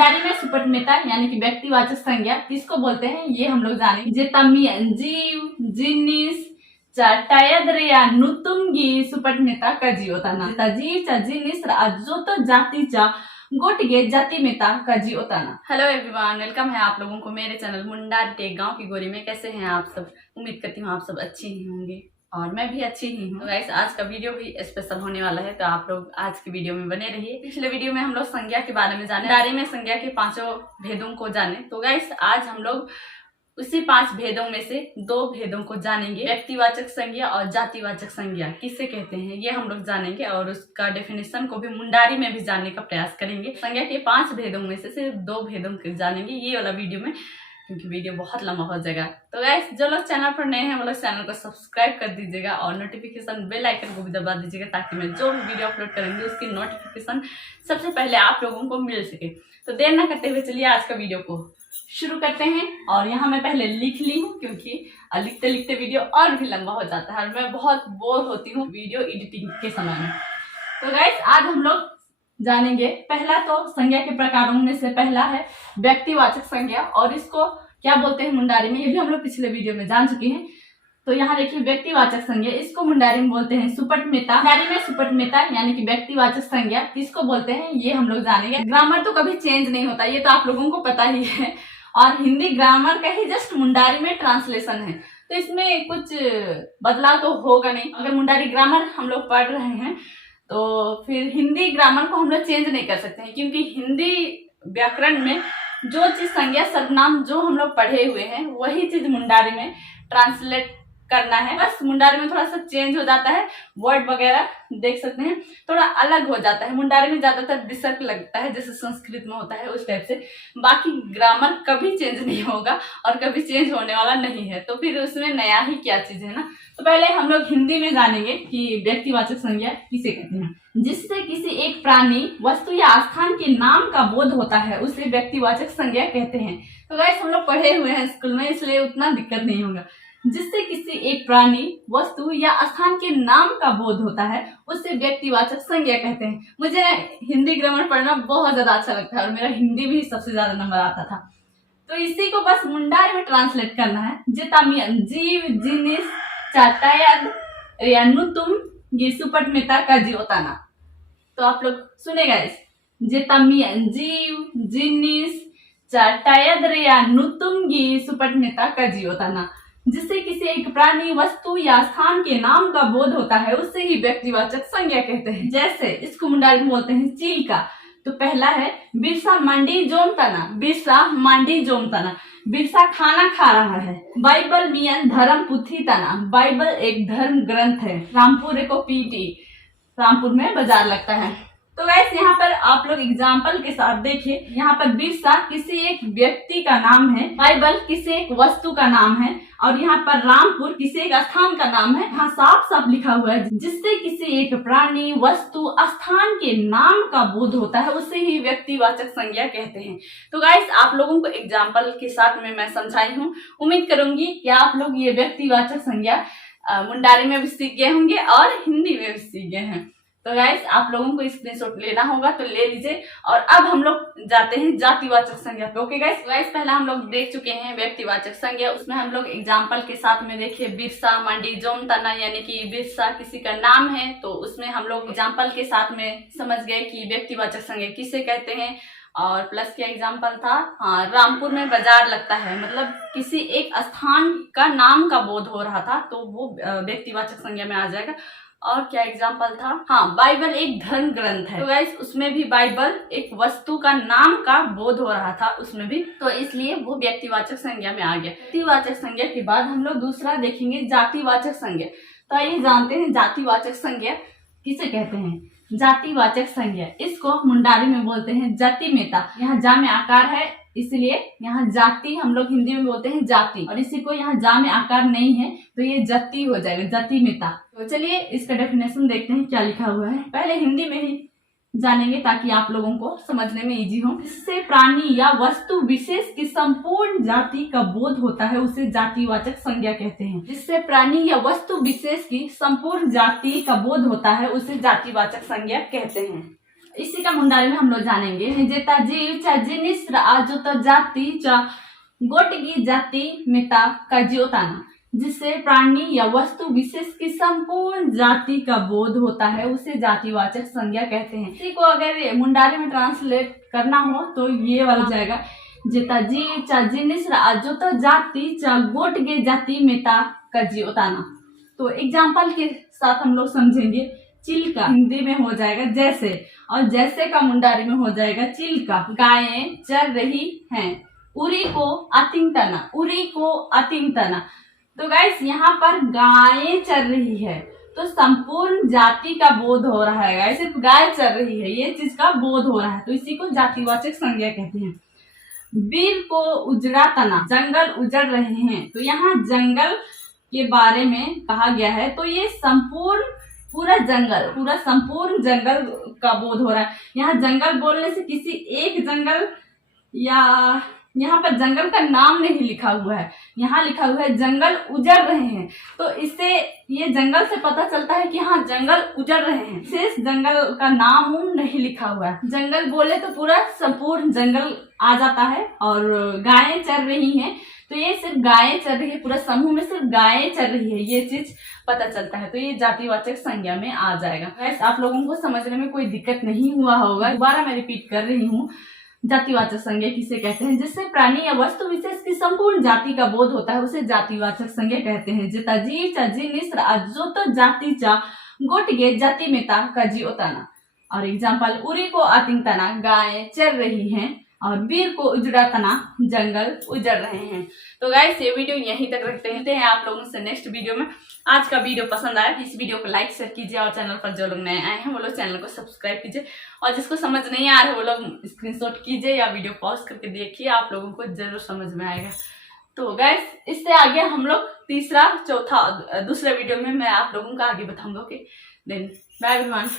मुंडारी में सुपटमेता यानी कि व्यक्तिवाचक संज्ञा किसको बोलते हैं ये हम लोग जानेंगे। जेतमियन जीव जिनिस टायद्रिया नुतुंगी सुपटमेता कजी होता ना जीव चा जिनिस जो तो जाति चा गोटगे जाति मेता कजी होता ना। हेलो एवरीवन, वेलकम है आप लोगों को मेरे चैनल मुंडारी टेक गांव की गोरी में। कैसे हैं आप सब? उम्मीद करती हूँ आप सब अच्छे ही होंगे और मैं भी अच्छी ही हूँ। गाइस आज का वीडियो भी स्पेशल होने वाला है, तो आप लोग आज की वीडियो में बने रहिए। पिछले वीडियो में हम लोग संज्ञा के बारे में जाने, मुंडारी में संज्ञा के 5 भेदों को जाने। तो गाइस आज हम लोग उसी 5 भेदों में से 2 भेदों को जानेंगे। व्यक्तिवाचक संज्ञा और जातिवाचक संज्ञा किसे कहते हैं ये हम लोग जानेंगे और उसका डेफिनेशन को भी मुंडारी में भी जानने का प्रयास करेंगे। संज्ञा के 5 भेदों में से सिर्फ 2 भेदों को जानेंगे ये वाला वीडियो में, क्योंकि वीडियो बहुत लंबा हो जाएगा। तो गाइस जो लोग चैनल पर नए हैं वो लोग चैनल को सब्सक्राइब कर दीजिएगा और नोटिफिकेशन बेल आइकन को भी दबा दीजिएगा, ताकि मैं जो भी वीडियो अपलोड करेंगे उसकी नोटिफिकेशन सबसे पहले आप लोगों को मिल सके। तो देर ना करते हुए चलिए आज का वीडियो को शुरू करते हैं। और यहाँ मैं पहले लिख ली हूँ, क्योंकि लिखते लिखते वीडियो और भी लंबा हो जाता है और मैं बहुत बोर होती हूँ वीडियो एडिटिंग के समय में। तो गाइस आज हम लोग जानेंगे, पहला तो संज्ञा के प्रकारों में से पहला है व्यक्तिवाचक संज्ञा, और इसको क्या बोलते हैं मुंडारी में ये भी हम लोग पिछले वीडियो में जान चुके हैं। तो यहाँ देखिए व्यक्तिवाचक संज्ञा, इसको मुंडारी में बोलते हैं सुपटमेता। मुंडारी में सुपटमेता यानी कि व्यक्तिवाचक संज्ञा किसको बोलते हैं ये हम लोग जानेंगे। ग्रामर तो कभी चेंज नहीं होता, ये तो आप लोगों को पता ही है, और हिंदी ग्रामर का ही जस्ट मुंडारी में ट्रांसलेशन है, तो इसमें कुछ बदलाव तो होगा नहीं। अगर मुंडारी ग्रामर हम लोग पढ़ रहे हैं तो फिर हिंदी ग्रामर को हम लोग चेंज नहीं कर सकते हैं, क्योंकि हिंदी व्याकरण में जो चीज संज्ञा सर्वनाम जो हम लोग पढ़े हुए हैं वही चीज मुंडारी में ट्रांसलेट करना है। बस मुंडारी में थोड़ा सा चेंज हो जाता है, वर्ड वगैरह देख सकते हैं थोड़ा अलग हो जाता है। मुंडारी में ज्यादातर विसर्ग लगता है जैसे संस्कृत में होता है उस टाइप से। बाकी ग्रामर कभी चेंज नहीं होगा और कभी चेंज होने वाला नहीं है, तो फिर उसमें नया ही क्या चीज है ना। तो पहले हम लोग हिंदी में जानेंगे कि व्यक्तिवाचक संज्ञा किसे कहते हैं। जिससे किसी एक प्राणी वस्तु या स्थान के नाम का बोध होता है उसे व्यक्तिवाचक संज्ञा कहते हैं। तो गाइस हम लोग पढ़े हुए हैं स्कूल में, इसलिए उतना दिक्कत नहीं होगा। जिससे किसी एक प्राणी वस्तु या स्थान के नाम का बोध होता है उसे व्यक्तिवाचक संज्ञा कहते हैं। मुझे हिंदी ग्रामर पढ़ना बहुत ज्यादा अच्छा लगता है और मेरा हिंदी भी सबसे ज्यादा नंबर आता था, तो इसी को बस मुंडारी में ट्रांसलेट करना है। जेतमियन जीव जिनिस टायद या नुतुम गी सुपटमेता कजी होता ना। तो आप लोग सुनेगा इस जेतमियन जीव जिनिस टायद या नुतुम गी सुपटमेता कजी होता ना। जिससे किसी एक प्राणी वस्तु या स्थान के नाम का बोध होता है उससे ही व्यक्तिवाचक संज्ञा कहते हैं। जैसे इसको मुंडारी में बोलते हैं चील का। तो पहला है बिरसा मंडी जोमतना। बिरसा मंडी जोमतना, बिरसा खाना खा रहा है। बाइबल मियन धर्म पुथी तना, बाइबल एक धर्म ग्रंथ है। रामपुर को पीटी, रामपुर में बाजार लगता है। तो वैसे यहाँ पर आप लोग एग्जाम्पल के साथ देखिए, यहाँ पर बिरसा किसी एक व्यक्ति का नाम है, बाइबल किसी एक वस्तु का नाम है, और यहाँ पर रामपुर किसी एक स्थान का नाम है। यहाँ साफ साफ लिखा हुआ है जिससे किसी एक प्राणी वस्तु स्थान के नाम का बोध होता है उसे ही व्यक्तिवाचक संज्ञा कहते हैं। तो गाइस आप लोगों को एग्जाम्पल के साथ में मैं समझाई हूँ। उम्मीद करूंगी कि आप लोग ये व्यक्तिवाचक संज्ञा मुंडारी में भी सीख गए होंगे और हिंदी में भी सीख गए हैं। तो गाइस आप लोगों को स्क्रीनशॉट लेना होगा तो ले लीजिए। और अब हम लोग जाते हैं जातिवाचक संज्ञा पे। ओके गाइस, पहला हम लोग देख चुके हैं व्यक्तिवाचक संज्ञा, उसमें हम लोग एग्जांपल के साथ में देखिए बिरसा मंडी जोमतना, यानी कि बिरसा किसी का नाम है, तो उसमें हम लोग एग्जांपल के साथ में समझ गए कि व्यक्तिवाचक संज्ञा किसे कहते हैं। और प्लस क्या एग्जाम्पल था, हाँ रामपुर में बाजार लगता है, मतलब किसी एक स्थान का नाम का बोध हो रहा था तो वो व्यक्तिवाचक संज्ञा में आ जाएगा। और क्या एग्जाम्पल था, हाँ बाइबल एक धर्म ग्रंथ है, तो गाइस उसमें भी बाइबल एक वस्तु का नाम का बोध हो रहा था उसमें भी, तो इसलिए वो व्यक्तिवाचक संज्ञा में आ गया। व्यक्तिवाचक संज्ञा के बाद हम लोग दूसरा देखेंगे जातिवाचक संज्ञा। तो आइए जानते हैं जातिवाचक संज्ञा किसे कहते हैं। जातिवाचक संज्ञा, इसको मुंडारी में बोलते हैं जातिमेता। यहाँ जा में आकार है इसलिए यहाँ जाति हम लोग हिंदी में बोलते हैं जाति, और इसी को यहाँ जा में आकार नहीं है तो ये जाति हो जाएगा, जातिमेता। तो चलिए इसका डेफिनेशन देखते हैं क्या लिखा हुआ है। पहले हिंदी में ही जानेंगे ताकि आप लोगों को समझने में इजी हो। इससे प्राणी या वस्तु विशेष की संपूर्ण जाति का बोध होता है उसे जातिवाचक संज्ञा कहते हैं। जिससे प्राणी या वस्तु विशेष की संपूर्ण जाति का बोध होता है उसे जातिवाचक संज्ञा कहते हैं। इसी का मुंडारी में हम लोग जानेंगे जेता जीव चा जिनिस आजोता जाति चा गोटगी जाति मेता कजियोताना, जिससे प्राणी या वस्तु विशेष की संपूर्ण जाति का बोध होता है उसे जातिवाचक संज्ञा कहते हैं। इसी को अगर मुंडारी में ट्रांसलेट करना हो तो ये वाला जाएगा जेता जीव चा जिनिस आजोता जाति चा गोटगे जाति मेता कजियोताना। तो एग्जाम्पल के साथ हम लोग समझेंगे। चिल्का हिंदी में हो जाएगा जैसे, और जैसे का मुंडारी में हो जाएगा चिल्का। गायें चर रही हैं, उरी को अतिंगतना, उरी को अतिंगतना। तो गाइस यहाँ पर गायें चर रही है तो संपूर्ण जाति का बोध हो रहा है गाइस, सिर्फ गाय चर रही है ये चीज का बोध हो रहा है, तो इसी को जातिवाचक संज्ञा कहते हैं। वीर को उजड़ा तना, जंगल उजड़ रहे हैं, तो यहाँ जंगल के बारे में कहा गया है, तो ये संपूर्ण पूरा संपूर्ण जंगल का बोध हो रहा है। यहाँ जंगल बोलने से किसी एक जंगल या यहाँ पर जंगल का नाम नहीं लिखा हुआ है, यहाँ लिखा हुआ है जंगल उजड़ रहे हैं, तो इससे ये जंगल से पता चलता है कि हाँ जंगल उजड़ रहे हैं, शेष जंगल का नाम नहीं लिखा हुआ है। जंगल बोले तो पूरा संपूर्ण जंगल आ जाता है, और गायें चर रही हैं तो ये सिर्फ गायें चर रही है, पूरा समूह में सिर्फ गायें चर रही है ये चीज पता चलता है, तो ये जातिवाचक संज्ञा में आ जाएगा। गाइस आप लोगों को समझने में कोई दिक्कत नहीं हुआ होगा, दोबारा मैं रिपीट कर रही हूँ। जातिवाचक संज्ञा किसे कहते हैं? जिससे प्राणी या वस्तु विशेष की संपूर्ण जाति का बोध होता है उसे जातिवाचक संज्ञा कहते हैं। जेता जीव चा जिनिस आजोता जाति चा गोटगे जाति मेता कजियोताना। और एग्जाम्पल उरी को आतिंगतना, गायें चर रही हैं, और वीर को उजड़ा तना, जंगल उजड़ रहे हैं। तो गाइस ये वीडियो यहीं तक रखते हैं आप लोगों से नेक्स्ट वीडियो में। आज का वीडियो पसंद आया तो इस वीडियो को लाइक शेयर कीजिए, और चैनल पर जो लोग नए आए हैं वो लोग चैनल को सब्सक्राइब कीजिए, और जिसको समझ नहीं आ रहा है वो लोग स्क्रीनशॉट कीजिए या वीडियो पॉज करके देखिए, आप लोगों को जरूर समझ में आएगा। तो गाइस इससे आगे हम लोग तीसरा चौथा दूसरे वीडियो में मैं आप लोगों को आगे बताऊंगा। Okay then bye everyone.